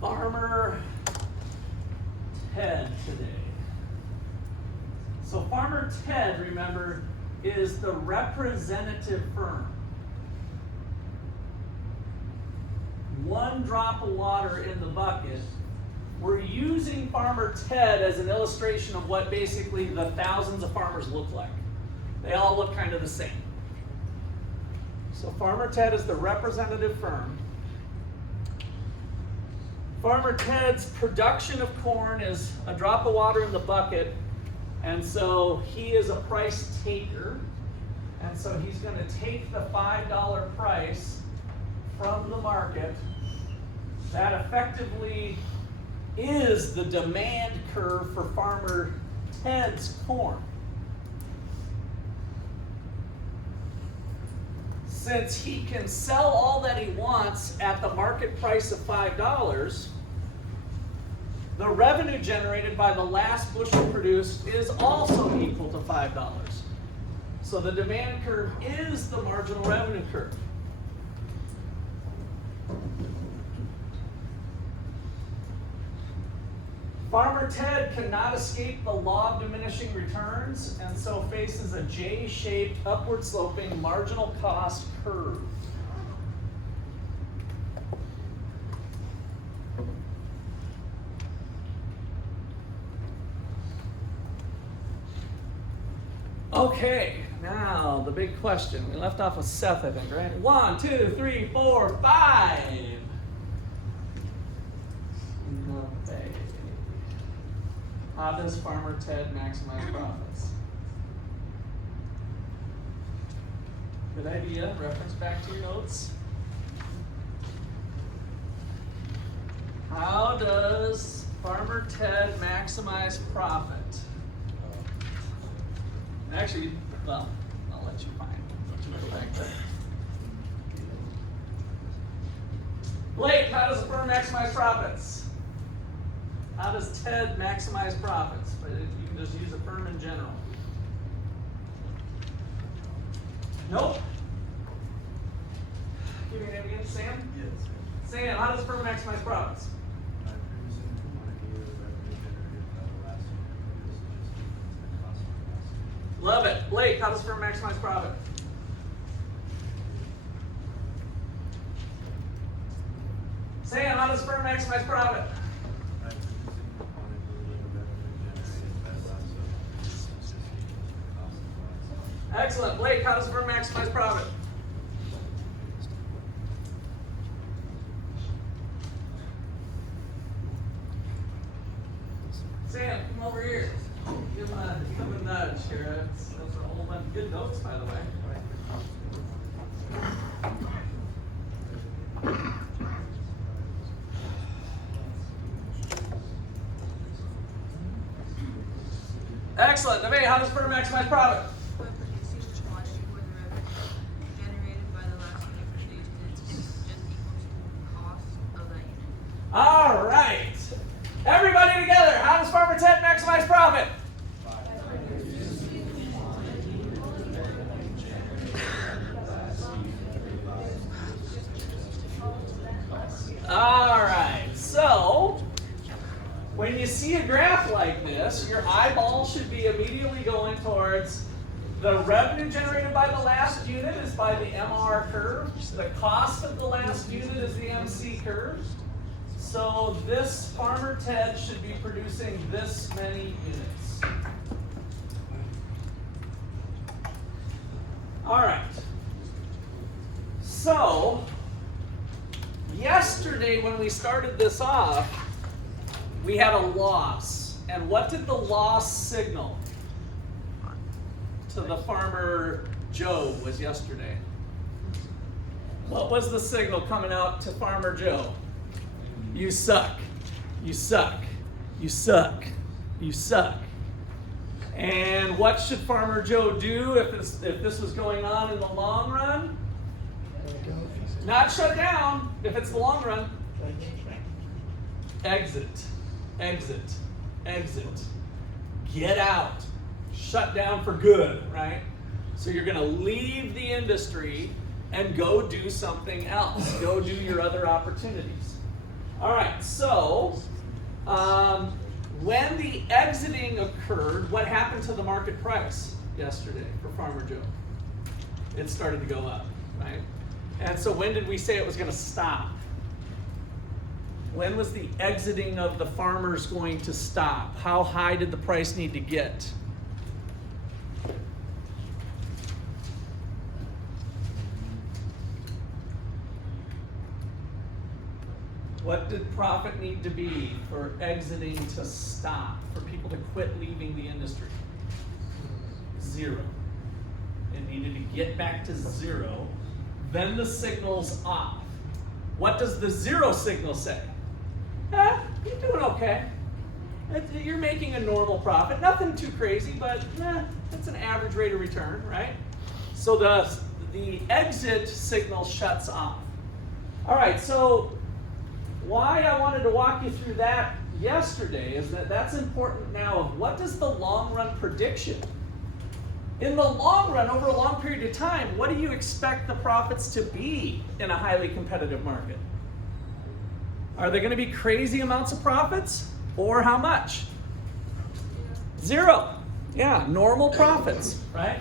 Farmer Ted today. So Farmer Ted, remember, is the representative firm. One drop of water in the bucket. We're using Farmer Ted as an illustration of what basically the thousands of farmers look like. They all look kind of the same. So Farmer Ted is the representative firm. Farmer Ted's production of corn is a drop of water in the bucket, and so he is a price taker. And so he's going to take the $5 price from the market. That effectively is the demand curve for Farmer Ted's corn. Since he can sell all that he wants at the market price of $5, the revenue generated by the last bushel produced is also equal to $5. So the demand curve is the marginal revenue curve. Farmer Ted cannot escape the law of diminishing returns, and so faces a J-shaped, upward sloping marginal cost curve. Okay, now the big question. We left off with Seth, I think, right? 1, 2, 3, 4, 5. Okay. How does Farmer Ted maximize profits? Good idea. Reference back to your notes. How does Farmer Ted maximize profit? Actually, well, I'll let you find it. Go back there. Blake, how does a firm maximize profits? How does Ted maximize profits? But you can just use a firm in general. Nope. Give me your name again, Sam? Yes. Sam, how does a firm maximize profits? By producing the quantity of revenue generated by the last unit produced just equal to the cost of the last unit. Love it. Blake, how does a firm maximize profit? Sam, how does a firm maximize profit? By producing the quantity of revenue generated by the last unit produced just equal to the cost of the last unit. Excellent. Blake, how does a firm maximize profit? Sam, come over here. Give him a nudge here. Those are a whole bunch of good notes, by the way. Excellent. Naveen, how does firm maximize profit? By producing the quantity where the revenue generated by the last unit produced is just equal to the cost of that unit. All right. Everybody together. How does Farmer Ted maximize profit? All right. So, when you see a graph like this, your eyeball should be immediately going towards the revenue generated by the last unit is by the MR curve. The cost of the last unit is the MC curve. So this Farmer Ted should be producing this many units. All right. So yesterday when we started this off, we had a loss. And what did the loss signal to the farmer Joe was yesterday? What was the signal coming out to Farmer Joe? You suck. You suck. You suck. You suck. And what should Farmer Joe do if this was going on in the long run? Not shut down if it's the long run. Exit. Exit. Exit. Get out. Shut down for good, right? So you're going to leave the industry and go do something else. Go do your other opportunities. All right, so when the exiting occurred, what happened to the market price yesterday for Farmer Joe? It started to go up, right? And so when did we say it was going to stop? When was the exiting of the farmers going to stop? How high did the price need to get? What did profit need to be for exiting to stop, for people to quit leaving the industry? 0. It needed to get back to 0, then the signal's off. What does the 0 signal say? You're doing okay. You're making a normal profit. Nothing too crazy, but it's an average rate of return, right? So the exit signal shuts off. All right, so why I wanted to walk you through that yesterday is that that's important now of what does the long run prediction? In the long run, over a long period of time, what do you expect the profits to be in a highly competitive market? Are there going to be crazy amounts of profits? Or how much? 0. Yeah, normal profits, right?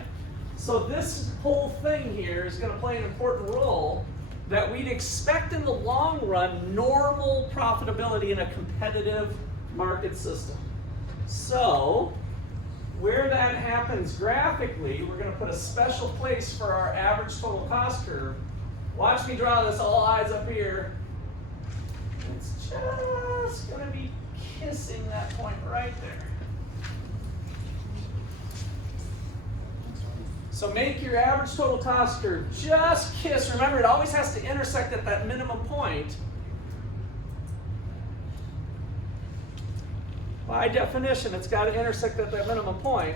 So this whole thing here is going to play an important role that we'd expect in the long run normal profitability in a competitive market system. So where that happens graphically, we're going to put a special place for our average total cost curve. Watch me draw this, all eyes up here. It's just going to be kissing that point right there. So make your average total cost curve just kiss. Remember, it always has to intersect at that minimum point. By definition, it's got to intersect at that minimum point.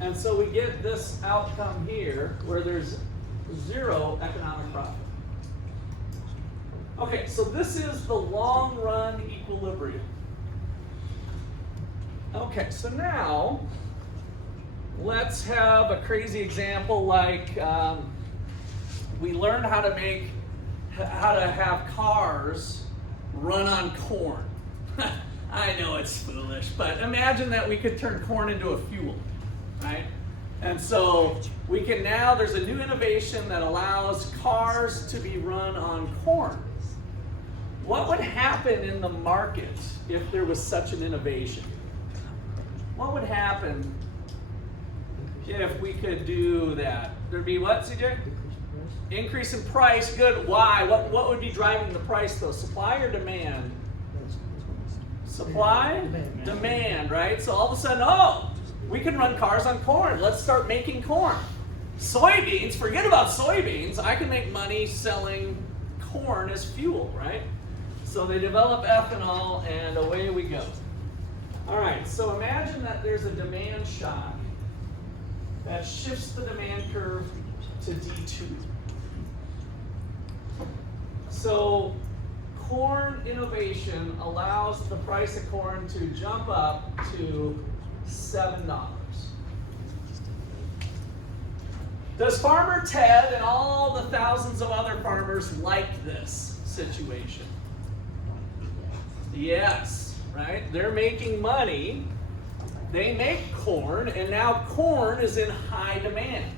And so we get this outcome here where there's 0 economic profit. Okay, so this is the long run equilibrium. Okay, so now let's have a crazy example like we learned how to have cars run on corn. I know it's foolish, but imagine that we could turn corn into a fuel, right? And so we can now, there's a new innovation that allows cars to be run on corn. What would happen in the market if there was such an innovation? What would happen if we could do that? There'd be what, CJ? Increase in price. Good. Why? What would be driving the price though? Supply or demand? Supply? Demand, right? So all of a sudden, we can run cars on corn. Let's start making corn. Soybeans, forget about soybeans. I can make money selling corn as fuel, right? So they develop ethanol and away we go. All right, so imagine that there's a demand shock that shifts the demand curve to D2. So corn innovation allows the price of corn to jump up to $7. Does Farmer Ted and all the thousands of other farmers like this situation? Yes, right? They're making money. They make corn, and now corn is in high demand.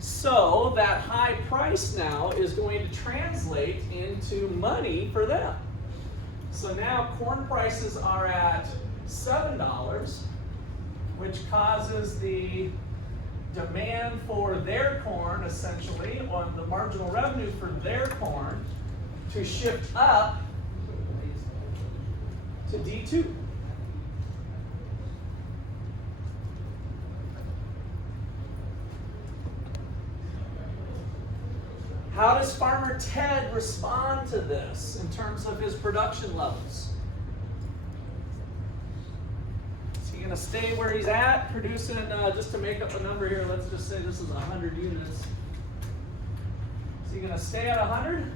So that high price now is going to translate into money for them. So now corn prices are at $7, which causes the demand for their corn, essentially, on the marginal revenue for their corn, to shift up to D2. How does Farmer Ted respond to this in terms of his production levels? Is he going to stay where he's at, producing, just to make up a number here, let's just say this is 100 units. Is he going to stay at 100?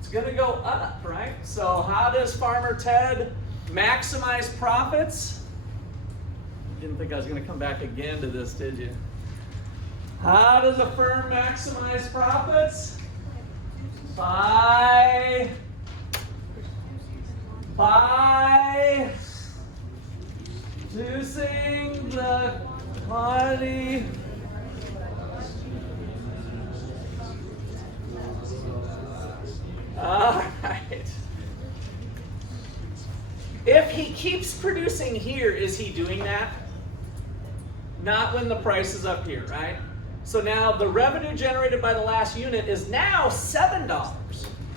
It's going to go up, right? So how does Farmer Ted maximize profits? You didn't think I was going to come back again to this, did you? How does a firm maximize profits? By reducing the quantity all right. If he keeps producing here, is he doing that? Not when the price is up here, right? So now the revenue generated by the last unit is now $7.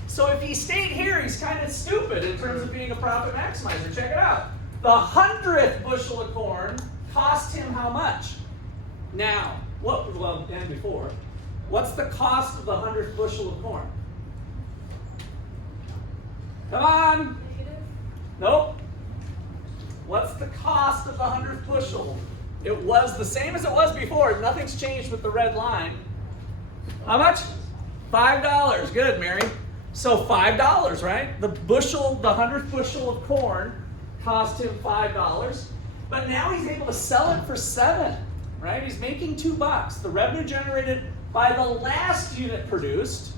So if he stayed here, he's kind of stupid in terms of being a profit maximizer. Check it out. The 100th bushel of corn cost him how much? Now, and before, what's the cost of the 100th bushel of corn? Come on. Negative. Nope. What's the cost of the 100th bushel? It was the same as it was before. Nothing's changed with the red line. How much? $5. Good, Mary. So $5, right? The 100th bushel of corn cost him $5. But now he's able to sell it for $7, right? He's making $2. The revenue generated by the last unit produced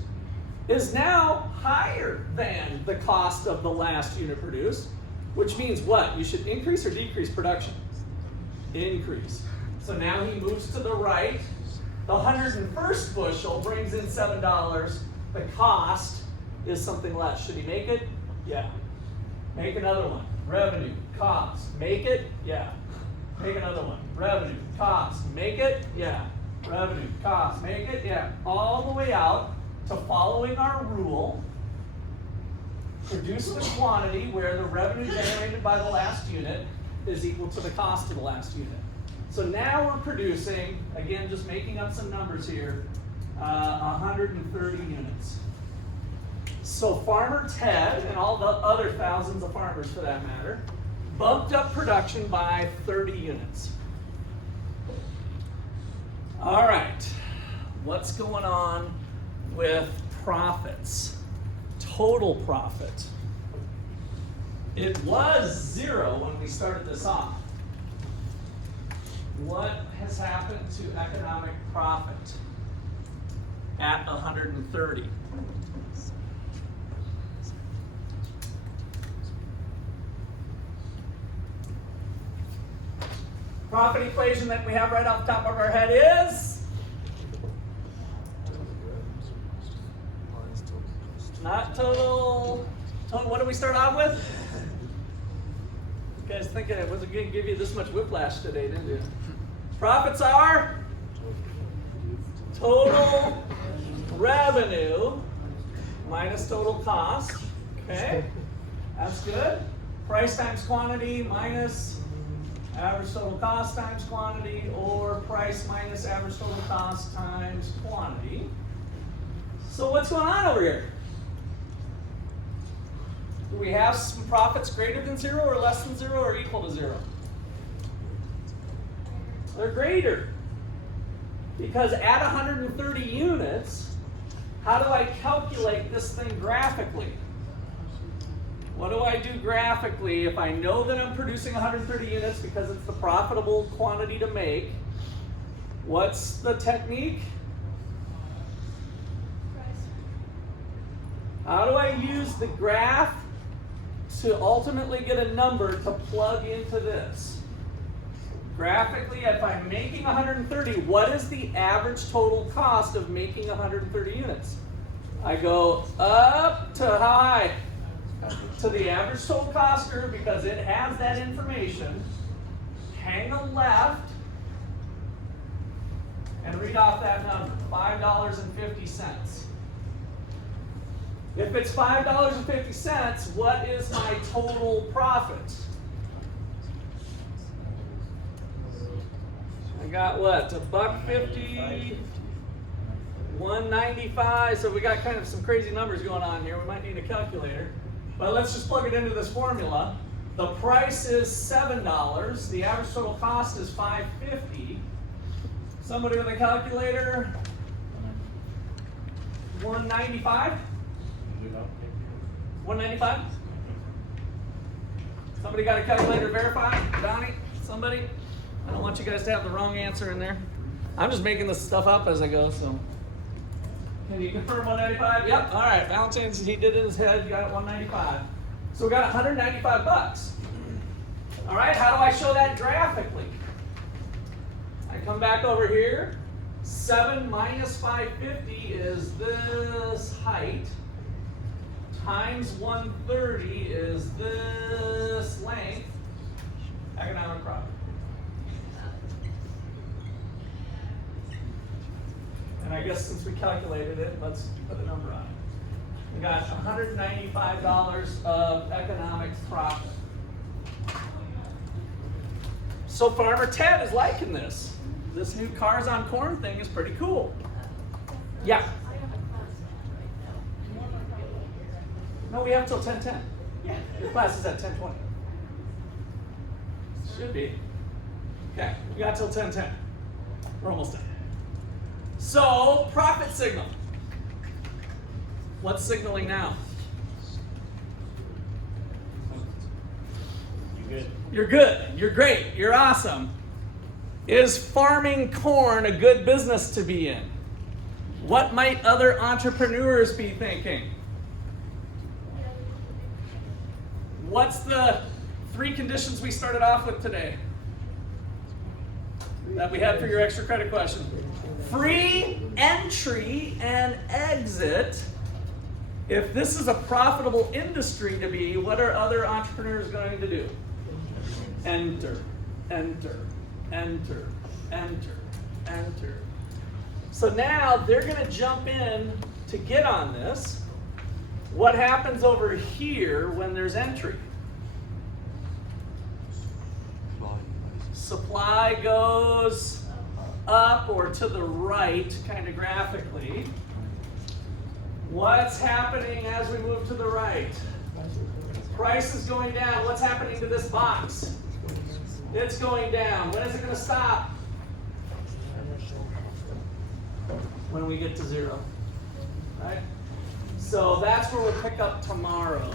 is now higher than the cost of the last unit produced, which means what? You should increase or decrease production? Increase. So now he moves to the right. The 101st bushel brings in $7. The cost is something less. Should he make it? Yeah. Make another one. Revenue, cost. Make it? Yeah. Make another one. Revenue, cost. Make it? Yeah. Revenue, cost. Make it? Yeah. All the way out to following our rule. Produce the quantity where the revenue generated by the last unit is equal to the cost of the last unit. So now we're producing, again, just making up some numbers here, 130 units. So Farmer Ted, and all the other thousands of farmers for that matter, bumped up production by 30 units. All right, what's going on with profits? Total profit. It was 0 when we started this off. What has happened to economic profit at 130? Profit equation that we have right off the top of our head is not total. What did we start off with? You guys thinking it wasn't going to give you this much whiplash today, didn't you? Profits are total revenue minus total cost. Okay, that's good. Price times quantity minus average total cost times quantity, or price minus average total cost times quantity. So what's going on over here? Do we have some profits greater than 0 or less than 0 or equal to 0? They're greater. Because at 130 units, how do I calculate this thing graphically? What do I do graphically if I know that I'm producing 130 units because it's the profitable quantity to make? What's the technique? How do I use the graph to ultimately get a number to plug into this? Graphically, if I'm making 130, what is the average total cost of making 130 units? I go up to how high? To the average total cost curve, because it has that information. Hang a left and read off that number, $5.50. If it's $5.50, what is my total profit? I got what? $1.50, $1.95. So we got kind of some crazy numbers going on here. We might need a calculator. But let's just plug it into this formula. The price is $7. The average total cost is $5.50. Somebody with a calculator? $1.95? $1.95? Somebody got a calculator verify? Donnie? Somebody? I don't want you guys to have the wrong answer in there. I'm just making this stuff up as I go, so. Can you confirm 195? Yep. All right. Valentine's, he did it in his head. You got it 195. So we got 195 bucks. All right. How do I show that graphically? I come back over here. 7 minus 550 is this height times 130 is this length. Economic profit. And I guess since we calculated it, let's put a number on it. We got $195 of economic profit. So Farmer Ted is liking this. This new cars on corn thing is pretty cool. Yeah. No, we have till 10:10. Yeah. Your class is at 10:20. Should be. Okay, we got till 10:10. We're almost done. So, profit signal. What's signaling now? You're good. You're great. You're awesome. Is farming corn a good business to be in? What might other entrepreneurs be thinking? What's the 3 conditions we started off with today that we had for your extra credit question? Free entry and exit. If this is a profitable industry to be, what are other entrepreneurs going to do? Enter, enter, enter, enter, enter. So now they're going to jump in to get on this. What happens over here when there's entry? Supply goes up or to the right, kind of graphically. What's happening as we move to the right? Price is going down. What's happening to this box? It's going down. When is it going to stop? When we get to 0. Right? So that's where we'll pick up tomorrow.